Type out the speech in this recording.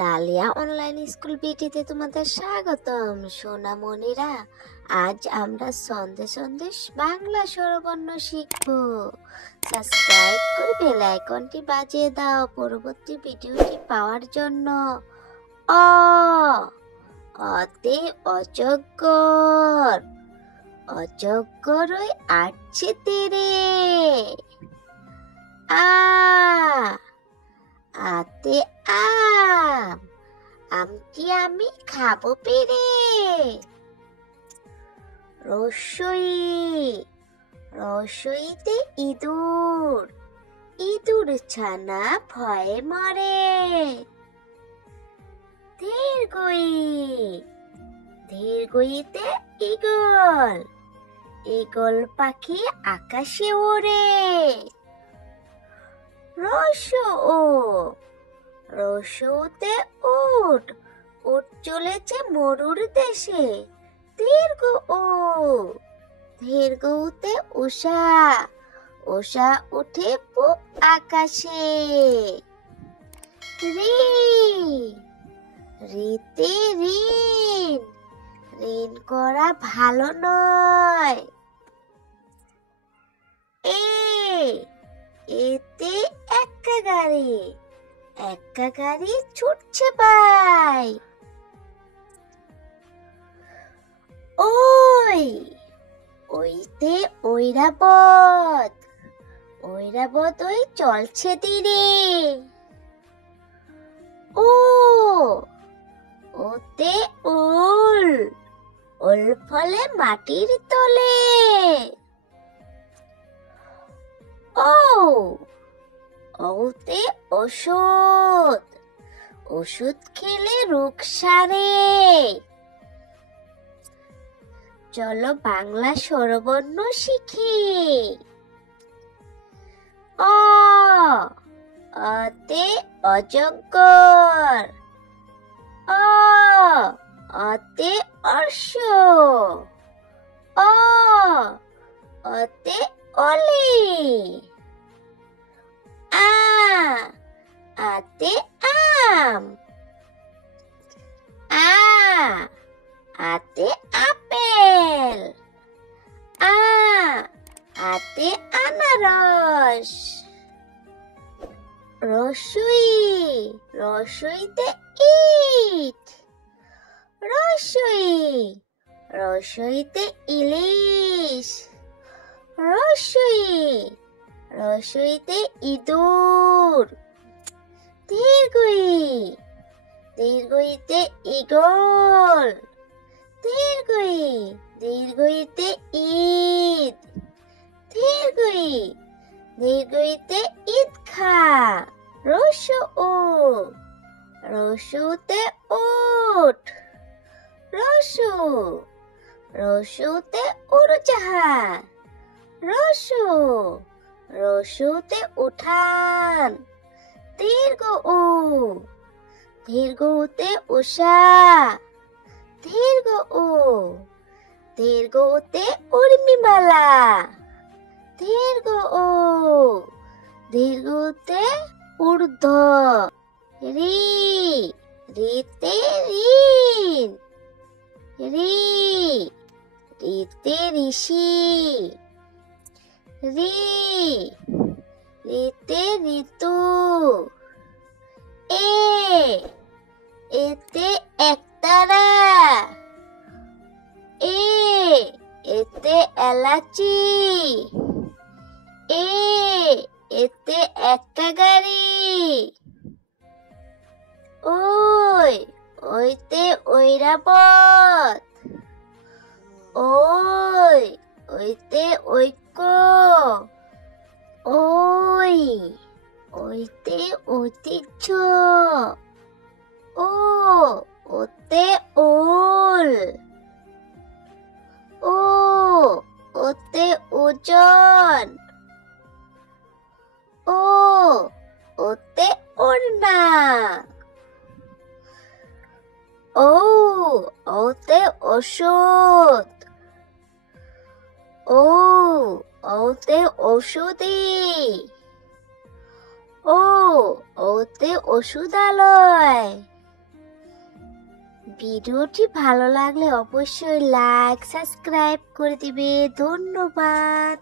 Dahlia online school বিটিতে তোমাদের স্বাগতম সোনামণিরা। আজ আমরা সন্দেশ বাংলা স্বরবর্ণ শিখব। সাবস্ক্রাইব করে বেল আইকনটি বাজিয়ে দাও পরবর্তী ভিডিওটি পাওয়ার জন্য। অ অতে অজগর, অজগরই আসছে তীরে। আ আতে আম, আমটি আমি খাবো পেরে। রসই, রসইতে ইঁদুর, ইঁদুর ছানা ভয়ে মরে। দীর্ঘই, দীর্ঘইতে ঈগল, ঈগল পাখি আকাশে ওড়ে। রসো, রসোতে উট, উট চলেছে মরুর দেশে। দীর্ঘ ও, দীর্ঘতে উষা, উষা উঠে পূব আকাশে। রি, রিতে ঋণ, ঋণ করা ভালো নয়। এ, এতে এক্কা গাড়ি, এক্কা গাড়ি ছুটছে বাই। ওই, ওইতে ঐরাবত, ঐরাবত ওই চলছে তীরে। ও, ওতে ওল, ওল ফলে মাটির তলে। ও, ওতে ওষুধ, ওষুধ খেলে রোগ সারে। চলো বাংলা স্বরবর্ণ শিখি। অ, অতে অজগর। অ, অতে অর্শ। অ, অতে অলি। আ, আতে আম। আ, আতে আপেল। আ, আতে আনারস। রসই, রসইতে ইট। রসই, রসইতে ইলিশ। রসই, রসইতে ইঁদুর। দীর্ঘই, দীর্ঘইতে ঈগল। দীর্ঘই, দীর্ঘইতে ঈদ। দীর্ঘই, দীর্ঘইতে ঈদখা। রসু ও, রসুতে উট। রসু, রসুতে উড়োজাহাজ। রসু, রসুতে উঠান। দীর্ঘ উ, দীর্ঘতে উষা। দীর্ঘ উ, দীর্ঘতে উর্মিমালা। দীর্ঘ ও, দীর্ঘতে ঊর্ধ্ব। রি, রিতে ঋণ। রি, রিতে ঋষি। রি, রিতে ঋতু। এ, এতে একতারা। এ, এতে এলাচি। এ, এতে এক্কা গাড়ি। ওই, ওইতে ঐরাবত। ওই, ওইতে ঐক্য। ওই, ওইতে ঐতিহ্য। ও, ওতে ওল। ও, ওতে ওজন। ও, ওতে ওড়না। ও, ওতে ওষুধ। ও, ওতে ওষুধি। ও, ওতে ওষুধালয়। ভিডিওটি ভালো লাগলে অবশ্যই লাইক সাবস্ক্রাইব করে দিবে। ধন্যবাদ।